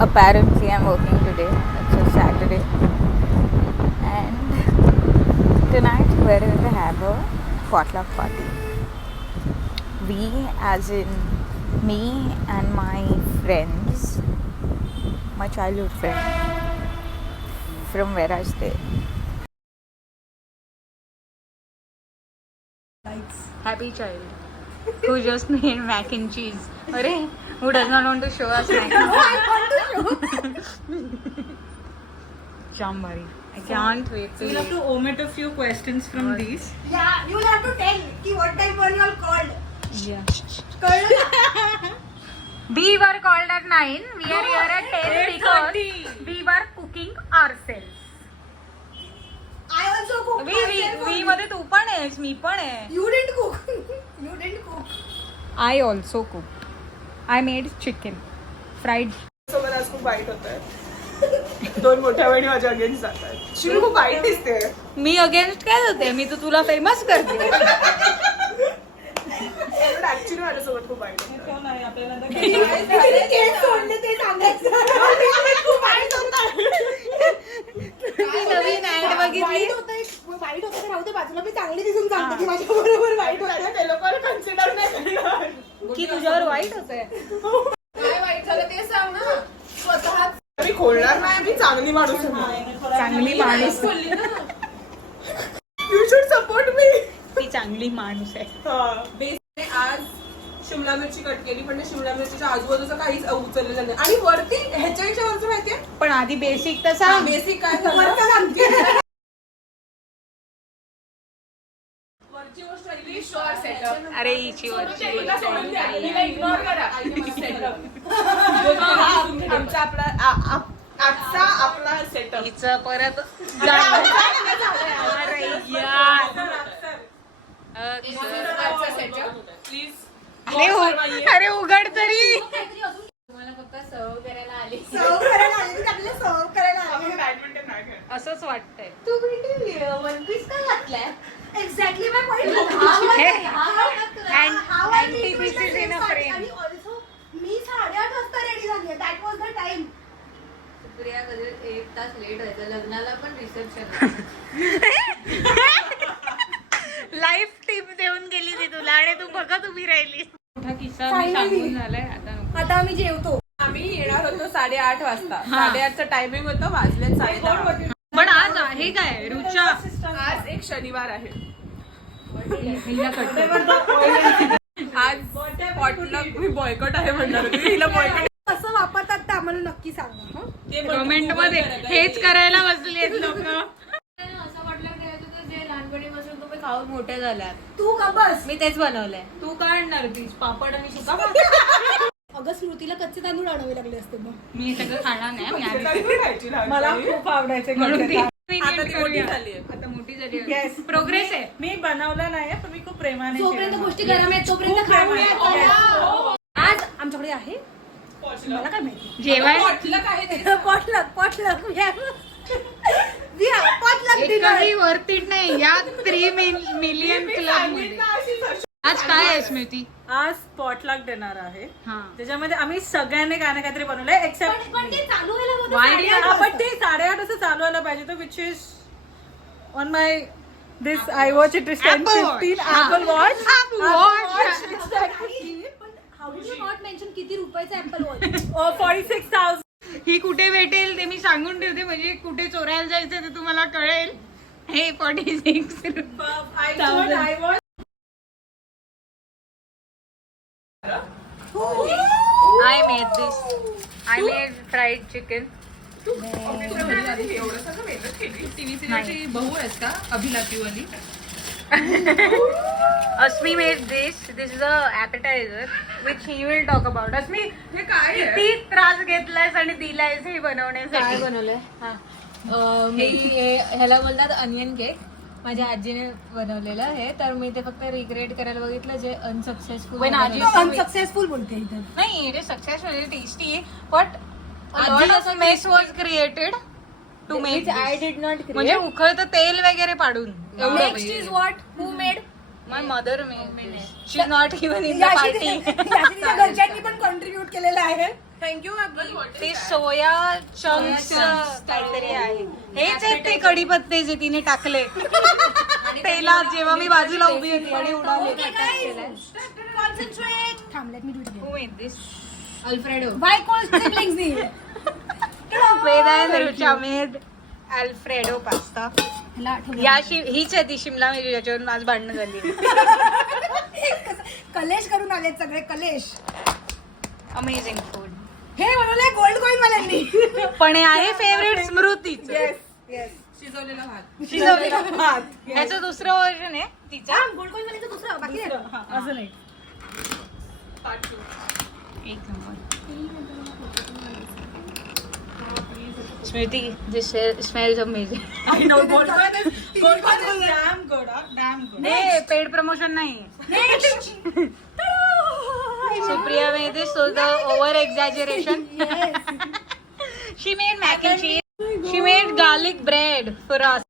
apparently I'm working today. It's a Saturday. And tonight we're going to have a potluck party. We, as in me and my friends, my childhood friend from where I stay. Happy child who just made mac and cheese. Arey, who does not want to show us mac and cheese? I want to show. Jambari. I can't wait to. You'll have to omit a few questions from these. Yeah, you'll have to tell ki what time were you all called. Yeah. Called? We were called at 9. We are here at 10 because we were cooking ourselves. I also cooked. We मध्ये तू पण आहेस, मी पण आहे. You didn't cook. You didn't cook. I also cooked. I made chicken. Fried. सोबत आज खूप वाईट होतंय. दोन मोठ्या बहिणी माझ्या अगेन्स्ट जातात. शिव खूप वाईट दिसते. मी अगेन्स्ट काय होते? मी तर तुला फेमस करते. ऍक्च्युली माझ्यासोबत खूप वाईट होतं. नाही आपल्याला सोडले ते सांगायचं. खूप वाईट होतं. नवीन ऍड बघितली. वाईट होतं तर राहू दे बाजूला. मी चांगली दिसून सांगते की माझ्या बरोबर वाईट होतं. ते लोक कन्सिडर नाही करणार. की तुझ्यावर वाईट होतंय. काय वाईट झालं ते सांग ना. स्वतः मी खोलणार नाही. मी चांगली माणूस आहे. चांगली माणूस. You should support me. ती चांगली माणूस आहे. आज शिमला मिरची कट केली पण शिमला मिरचीच्या आजूबाजूचं काहीच उचललेलं नाही. आणि वरती ह्याच्या वरचं माहितीये पण आधी बेसिक तर सांग. बेसिक काय झालं? वरची गोष्ट पहिली शॉर्ट सेटअप. अरे हिची वरची इग्नोर करा. आमचा आजचा आपला सेटअप. हिचं परत प्लीज अरे उघड तरी. मला फक्त सर्व करायला आली. सर्व करायला आली. बॅडमिंटन नाही खेळ. असंच वाटतंय. तू भेटी वन पीस का घातलाय? Exactly my point. Antithesis in a frame. आणि ऑल्सो मी 8:30 वाजता रेडी झाली. That was the time. Supriya कधी 1 तास लेट व्हायचं लग्नाला पण रिसेप्शन. लाईफ टिप देऊन गेली ती तुला आणि तू बघत उभी राहिली. मोठा किस्सा मी सांगून झालाय आता. आता आम्ही जेवतो. आम्ही येणार होतो 8:30 वाजता. 8:30चं टायमिंग होतं. वाजले 10:30. पण आज आहे काय रुचा? आज एक शनिवार आहे. आज पॉटलक मी बॉयकॉट आहे म्हणणार होती. हिला बॉयकॉट कसं वापरतात ते आम्हाला नक्की सांगा. कमेंट मध्ये हेच करायला बसलेत लोक. असं वाटलं ठेवायचं जे लहानपणीपासून तुम्ही खाऊन मोठे झाल्यात. तू का बस. मी तेच बनवलंय. तू काय आणणार होतीस? पापड आणि सुका? अगं स्मृतीला कच्चे तांदूळ आणावे लागले असते मग. मी सगळं खाणार नाही. मी आधी खायची मला खूप आवडायचे म्हणून ती आता ती मोठी झाली आहे. आता मोठी झाली. Yes. प्रोग्रेस आहे. मी बनवलं नाही पण मी खूप प्रेमाने जोपर्यंत जेवण गोष्टी बनवते. गरम आहेत तोपर्यंत खूप खाऊया. प्रेमाने. आज आमच्याकडे आहे. मला काय माहिती. जेवाय पॉटलक आहे ते. पॉटलक एकही वरती नाही या 3 मिलियन क्लब मध्ये. आज काय आहे स्मृती? आज स्पॉटलक देणार आहे हा. त्याच्यामध्ये आम्ही सगळ्यांनी काय ना काहीतरी बनवलंय एक्सेप्ट पण ते चालू व्हायला होतं Why 8:30 पण ते 8:30 असं चालू व्हायला पाहिजे तो which is on my this I watch it is 10:15 Apple Watch. How do you not mention किती रुपयाचं ऍपल वॉच? 46,000. ही कुठे भेटेल ते मी सांगून ठेवते म्हणजे कुठे चोरायला जायचं ते तुम्हाला कळेल. हे 46 I watched. I made this. I made fried chicken. एवढं सगळं मेहनत केली. टीव्ही सिरियलची बहू आहेस का अभिलाषीवाली? Asmi made this. This is a appetizer which he will talk about. Asmi, हे काय आहे? किती त्रास घेतलायस आणि दिलायस हे काय बनवण्यासाठी? बनवलंय? मी ह्याला बोलतात अनियन केक. माझ्या आजीने बनवलेलं आहे तर मी ते फक्त रिक्रिएट करायला बघितलं जे अनसक्सेसफुल. अनसक्सेसफुल बोलते इथे. नाही, it is successfully tasty, but a आजी lot of असं mess was created to make Which I this. did not म्हणजे create. उखळतं तेल वगैरे पाडून. Next is what who made. My mother made this. She's not even in the party. तिच्या घरच्यांनी पण contribute केलेलं आहे. थँक्यू ते सोया चंक्स काहीतरी आहे. हेच आहेत ते कढीपत्ते जे तिने टाकले तेलात जेव्हा मी बाजूला उभी होती आणि उडाले. Alfredo made alfredo pasta. हीच आहे ती शिमला मिरची ज्याच्यावरून आज भांडणं झाली. कलेश करून आले सगळे कलेश. Amazing food. हे बनवलंय गोल्ड कॉइन वाल्यांनी. पण हे आहे फेवरेट स्मृतीच. शिजवलेला भात. शिजवलेला भात. ह्याचं दुसरं वर्जन आहे तिचा. गोल्ड कॉइन वाल्यांचं दुसरं बाकी आहे. अजून एक. Part 2. एक number. Smriti, this smells amazing. I know, gold coin is damn good, damn good. हे पेड प्रमोशन नाही. Supriya made this, so the over exaggeration. She made mac and cheese. She made garlic bread for us.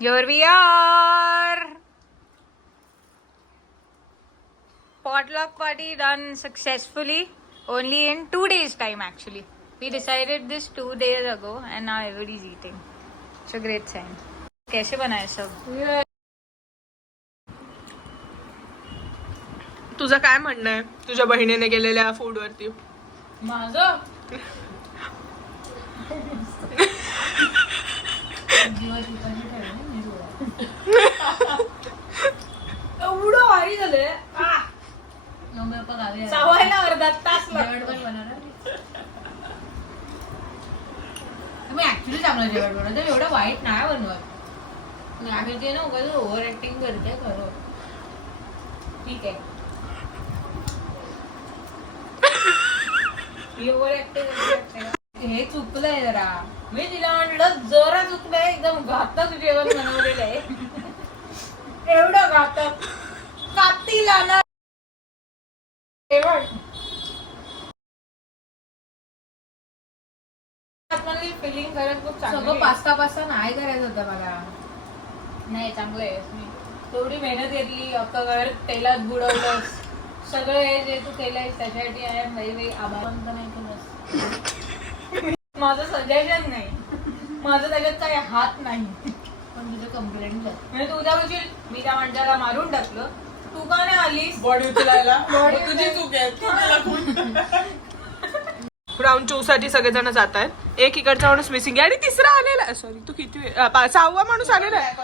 Here we are. Potluck party done successfully. Only in 2 days time actually. We decided this 2 days ago and now everybody's eating. It's a great sign. कैसे बनाए सब? तुझं काय म्हणणं आहे तुझ्या बहिणीने केलेल्या food वरती? माझं एवढं वारी झाले. मम्मी पप्पा गावी चावायला अर्धा तास जेवण पण बनवणार. मी ऍक्च्युली चांगलं जेवण बनवते, एवढं वाईट नाही बनवत. मी आधी ते ना उगाच ओव्हर ऍक्टिंग करते खरं. ठीक आहे, ओव्हर ऍक्टिंग हे चुकलंय जरा. मी तिला म्हटलं जरा चुकलंय, एकदम घातक जेवण बनवलेलं आहे. एवढं घातक कातील आला जेवण. फिलिंग खरंच खूप सगळं पास्ता नाही करायचं होतं मला. नाही चांगलं आहे. मी थोडी मेहनत घेतली, अख्खं घर तेलात बुडवलंस. सगळं हे जे तू केलंयस त्याच्यासाठी आहे वेगवेगळी आभार नाही केलंस. माझं सजेशन नाही, माझं त्याच्यात काही हात नाही. पण तुझं कंप्लेंट म्हणजे तू उद्या बोलशील मी त्या माणसाला मारून टाकलं, तू का नाही आलीस बॉडी उचलायला? तुझी चूक आहे. तू त्याला राऊंड 2 साठी सगळेजण जात आहेत. एक इकडचा माणूस मिसिंग आहे आणि तिसरा आलेला. सॉरी, तू किती 6वा माणूस आलेला आहे.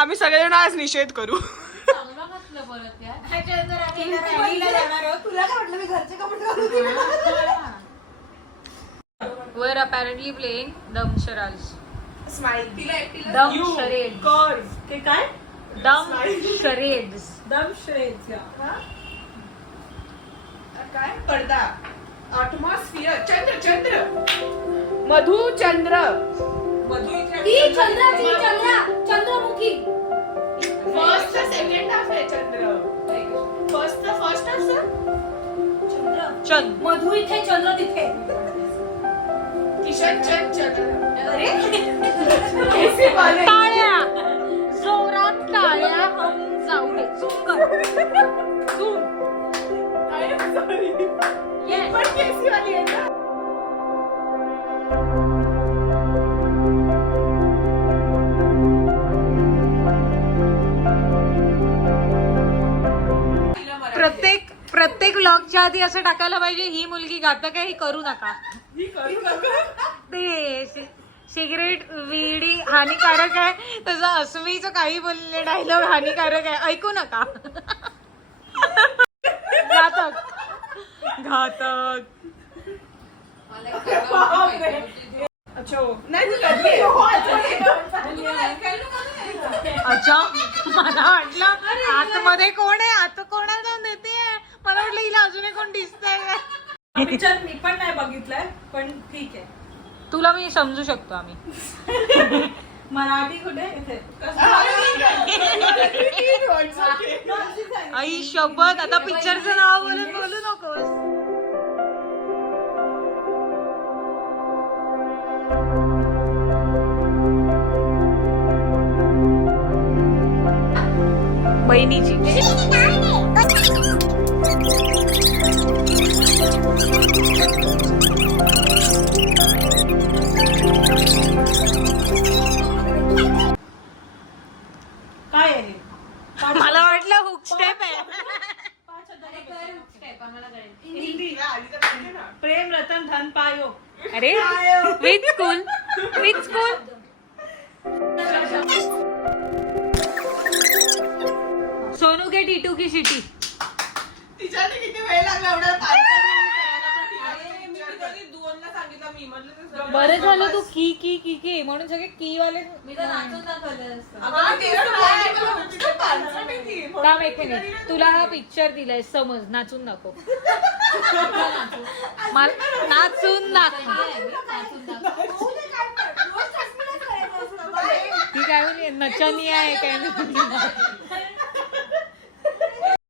आम्ही सगळेजण आज निषेध करू. चांगलं नसलं परत यार. ह्याच्यानंतर आम्ही रॅलीला जाणार आहोत. तुला काय वाटलं मी घरचे कमेंट करू? We're apparently playing Dumb Charades. Smile. Dumb Charades. ते काय? Dumb Charades. दम श्रेय. काय? पडदा. एटमॉस्फियर. चंद्र. मधु चंद्र. मधु इथे चंद्रमुखी. फर्स्ट सेकंड हाफ आहे चंद्र. फर्स्ट हाफ चंद. मधु इथे चंद्र तिथे. किशन चंद्र. टाळ्या, जोरात टाळ्या. हम जाऊ दे. प्रत्येक व्लॉगच्या आधी असं टाकायला पाहिजे, ही मुलगी घातक आहे, ही करू नका. ते सिगरेट विडी हानिकारक आहे, तसं अस्मीचं काही बोललेलं डायलॉग हानिकारक आहे, ऐकू नका. घातक. अच्छा, मला वाटलं आतमध्ये कोण आहे, आत कोणाला जाऊन देते. मला वाटलं हिला अजूनही कोण दिसतंय. पिक्चर मी पण नाही बघितलाय, पण ठीक आहे. तुला मी समजू शकतो आम्ही. मराठी कुठे आई शपथ आता पिक्चरचं नाव बोलून बोलू नकोस. बहिणीची काय आहे मला वाटलं हुक स्टेप आहे. प्रेम रतन धन पायो. अरे with school with school. Sonu के टीटू की सिटी. तिच्याने किती वेळ लागला एवढा बरं झालं तू की की की की म्हणून सगळे की वाले. मी तर नाचून दाखवलं असतं. थांब एक मिनिट, तुला हा पिक्चर दिलाय समज, नाचून दाखव. मला नाचून दाखव. ती काय म्हणे नचनी आहे काय.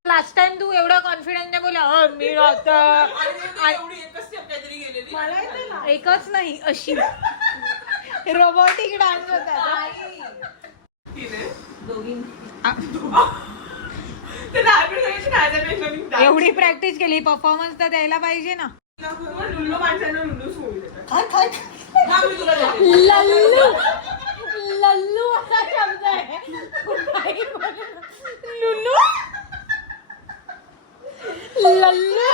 लास्ट टाइम तू एवढा कॉन्फिडन्स नाही बोला मी आता एकच नाही अशी रोबोटिक डान्स होता. एवढी प्रॅक्टिस केली, परफॉर्मन्स तर द्यायला पाहिजे ना. लल्लू लल्लू असा शब्द आहे. लुल्लू लल्लू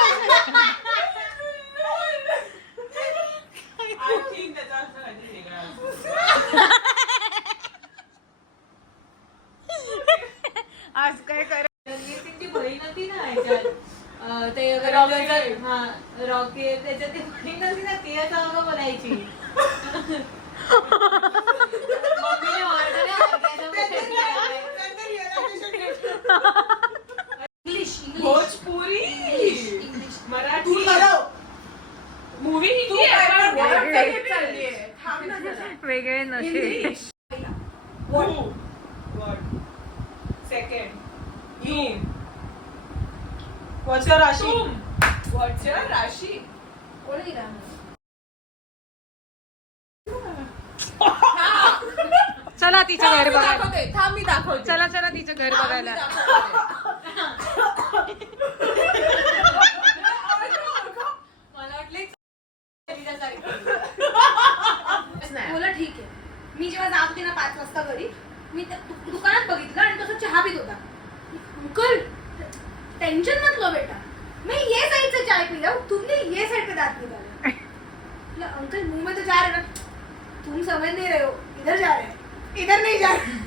आज काय कर. रणवीरसिंगची बहीण होती ना ह्याच्यात. ते रॉकी त्याच्यात ती बहीण होती ना, ती असं अगं बोलायची. मम्मीने भोजपुरी मराठी मूवी वेगळे नशे. सेकंड यू What's your राशी? What's your राशी? चला तिचं घर बघायला. थांब मी दाखवते. चला चला तिचं घर बघायला. मला वाटलं बोला ठीक आहे. मी जेव्हा जात होती ना 5 वाजता घरी, मी दुकानात बघितलं आणि तसं चहा पित होता. अंकल टेंशन मत लो बेटा, मैं ये साइड से चाय पी रहा हूँ, तुमने ये साइड पे दांत निकाले. अंकल मुंह में तो जा रहे ना, तुम समझ नहीं रहे हो, इधर जा रहे हैं, इधर नहीं जा रहे.